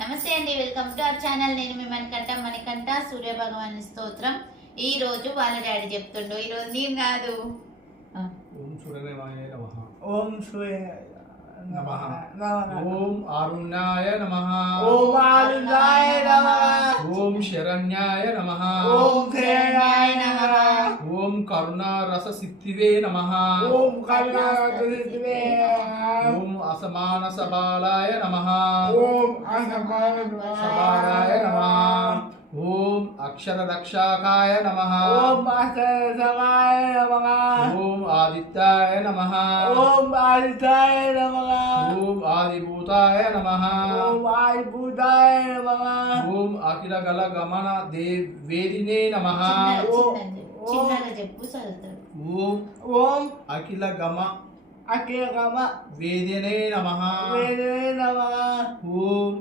నమస్తే అండి, welcome to our channel. నేను మీ మణికంఠ సూర్య భగవాన్ స్తోత్రం. ఈ రోజు వాళ్ళ డాడీ చెప్తుండు, ఈ రోజు నేను కాదు. ఓం సూర్యదేవాయ నమః. ఓం సూర్య నమః. నమః. ఓం అరుణాయ నమః. ఓం ఆరుణాయ నమః. ఓం శరణ్యాయ నమః. ఓం శరణాయ నమః. ఓం కరుణారస సిద్ధివే నమః. ఓం కరుణాకృతివే ఓం అసమాన సబాలాయ నమః. ఓం అసమాన సబాలాయ నమః. ఓం అక్షర రక్షాకాయ నమః. ఓం అసమాయ నమః. ఓం ఆదిత్యాయ నమః. ఓం ఆదిత్యాయ నమః. ఓం ఆదిభూతాయ నమః. ఓం ఆదిభూతాయ నమః. ఓం అఖిల గల గమన వేదినే నమః. చిన్నగా చెప్పు చదువుతాడు. ఓం ఓం అఖిల గమ అఖిల గమ వేదినే నమః. వేదనే నమః. ఓం